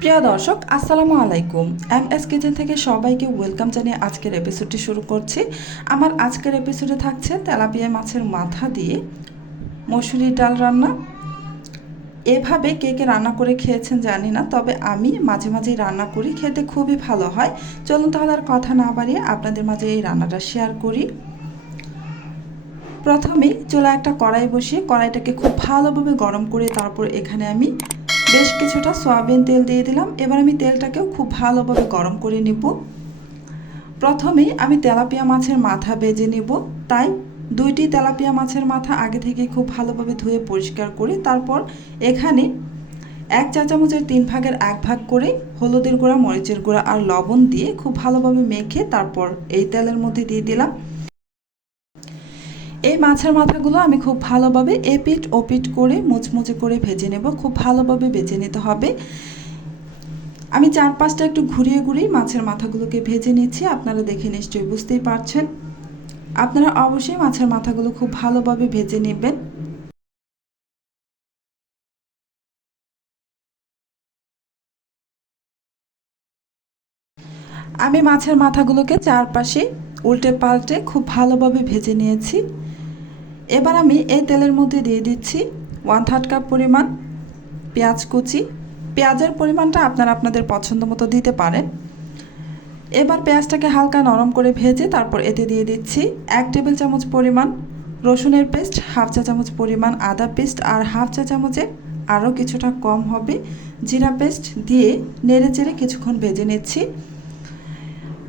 প্রিয় দর্শক আসসালামু আলাইকুম। এমএস কিচেন থেকে সবাইকে ওয়েলকাম জানিয়ে আজকের এপিসোডটি শুরু করছি। আমার আজকের এপিসোডে থাকছে তেলাপিয়া মাছের মাথা দিয়ে মসুরির ডাল রান্না। এভাবে কে কে রান্না করে খেয়েছেন জানি না, তবে আমি মাঝে মাঝেই রান্না করি, খেতে খুবই ভালো হয়। চলুন তাহলে আর কথা না বাড়িয়ে আপনাদের মাঝে এই রান্নাটা শেয়ার করি। প্রথমেই চুলায় একটা কড়াই বসিয়ে কড়াইটাকে খুব ভালোভাবে গরম করে তারপর এখানে আমি বেশ কিছুটা সয়াবিন তেল দিয়ে দিলাম। এবার আমি তেলটাকেও খুব ভালোভাবে গরম করে নিব। প্রথমেই আমি তেলাপিয়া মাছের মাথা ভেজে নিব, তাই দুইটি তেলাপিয়া মাছের মাথা আগে থেকে খুব ভালোভাবে ধুয়ে পরিষ্কার করে তারপর এখানে 1 চা চামচের 3 ভাগের 1 ভাগ করে হলুদের গুঁড়া, মরিচের গুঁড়া আর লবণ দিয়ে খুব ভালোভাবে মেখে তারপর এই তেলের মধ্যে দিয়ে দিলাম। এই মাছের মাথাগুলো আমি খুব ভালোভাবে এপিট ওপিট করে মুচমুচে করে ভেজে নেব। খুব ভালোভাবে ভেজে নিতে হবে। আমি 4-5টা একটু ঘুরিয়ে ঘুরিয়ে মাছের মাথাগুলোকে ভেজে নিচ্ছি। আপনারা দেখে নিশ্চয়ই বুঝতেই পারছেন। আপনারা অবশ্যই মাছের মাথাগুলো খুব ভালোভাবে ভেজে নেবেন। আমি মাছের মাথাগুলোকে চারপাশে উল্টে পাল্টে খুব ভালোভাবে ভেজে নিয়েছি। এবার আমি এই তেলের মধ্যে দিয়ে দিচ্ছি 1/3 কাপ পরিমাণ পেঁয়াজ কুচি। পেঁয়াজের পরিমাণটা আপনারা আপনাদের পছন্দ মতো দিতে পারেন। এবার পেঁয়াজটাকে হালকা নরম করে ভেজে তারপর এতে দিয়ে দিচ্ছি 1 টেবিল চামচ পরিমাণ রসুনের পেস্ট, 1/2 চা চামচ পরিমাণ আদা পেস্ট আর 1/2 চা চামচের আরও কিছুটা কম হবে জিরা পেস্ট দিয়ে নেড়েচেড়ে কিছুক্ষণ ভেজে নিচ্ছি।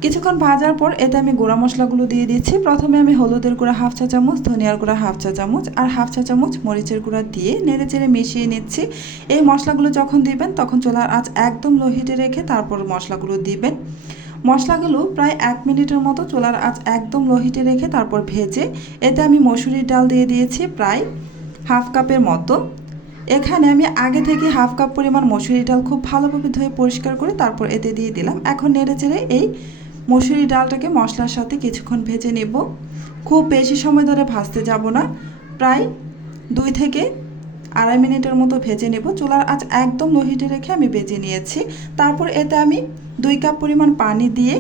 কিছুক্ষণ ভাজার পর এতে আমি গুঁড়া মশলাগুলো দিয়ে দিচ্ছি। প্রথমে আমি হলুদের গুঁড়া 1/2 চা চামচ, ধনিয়ার গুঁড়া 1/2 চা চামচ আর 1/2 চা চামচ মরিচের গুঁড়া দিয়ে নেড়েচেড়ে মিশিয়ে নিচ্ছি। এই মশলাগুলো যখন দিবেন তখন চুলার আঁচ একদম লো হিটে রেখে তারপর মশলাগুলো দিবেন। মশলাগুলো প্রায় 1 মিনিটের মতো চুলার আঁচ একদম লো হিটে রেখে তারপর ভেজে এতে আমি মসুরির ডাল দিয়ে দিয়েছি প্রায় 1/2 কাপের মতো। এখানে আমি আগে থেকে 1/2 কাপ পরিমাণ মসুরির ডাল খুব ভালোভাবে ধুয়ে পরিষ্কার করে তারপর এতে দিয়ে দিলাম। এখন নেড়েচেড়ে এই মসুরি ডালটাকে মশলার সাথে কিছুক্ষণ ভেজে নেব। খুব বেশি সময় ধরে ভাজতে যাব না, প্রায় 2 থেকে 2.5 মিনিটের মতো ভেজে নেব। চুলার আঁচ একদম লো হিটে রেখে আমি ভেজে নিয়েছি। তারপর এতে আমি 2 কাপ পরিমাণ পানি দিয়ে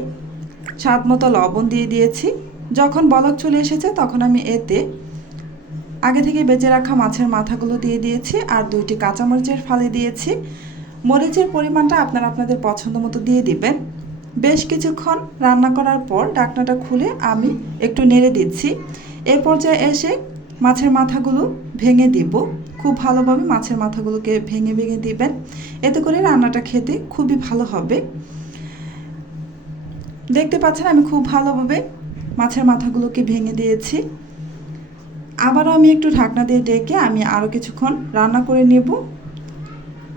স্বাদ মতো লবণ দিয়ে দিয়েছি। যখন বলক চলে এসেছে তখন আমি এতে আগে থেকে বেজে রাখা মাছের মাথাগুলো দিয়ে দিয়েছি আর 2টি কাঁচামরিচের ফালি দিয়েছি। মরিচের পরিমাণটা আপনারা আপনাদের পছন্দ মতো দিয়ে দিবেন। বেশ কিছুক্ষণ রান্না করার পর ঢাকনাটা খুলে আমি একটু নেড়ে দিচ্ছি। এই পর্যায়ে এসে মাছের মাথাগুলো ভেঙে দিব। খুব ভালোভাবে মাছের মাথাগুলোকে ভেঙে ভেঙে দিবেন, এতে করে রান্নাটা খেতে খুবই ভালো হবে। দেখতে পাচ্ছেন আমি খুব ভালোভাবে মাছের মাথাগুলোকে ভেঙে দিয়েছি। আবারও আমি একটু ঢাকনা দিয়ে ডেকে আমি আরও কিছুক্ষণ রান্না করে নেব।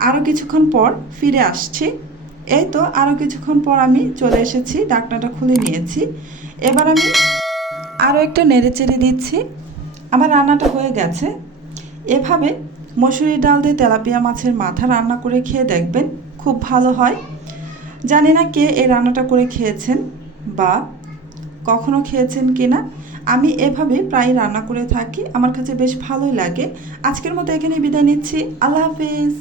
আরও কিছুক্ষণ পর ফিরে আসছি। এই তো আরও কিছুক্ষণ পর আমি চলে এসেছি, ঢাকনাটা খুলে নিয়েছি। এবার আমি আরও একটু নেড়ে চেড়ে দিচ্ছি। আমার রান্নাটা হয়ে গেছে। এভাবে মসুরির ডাল দিয়ে তেলাপিয়া মাছের মাথা রান্না করে খেয়ে দেখবেন, খুব ভালো হয়। জানি না কে এই রান্নাটা করে খেয়েছেন বা কখনো খেয়েছেন কিনা। আমি এভাবে প্রায় রান্না করে থাকি, আমার কাছে বেশ ভালোই লাগে। আজকের মতো এখানেই বিদায় নিচ্ছি। আল্লাহ হাফেজ।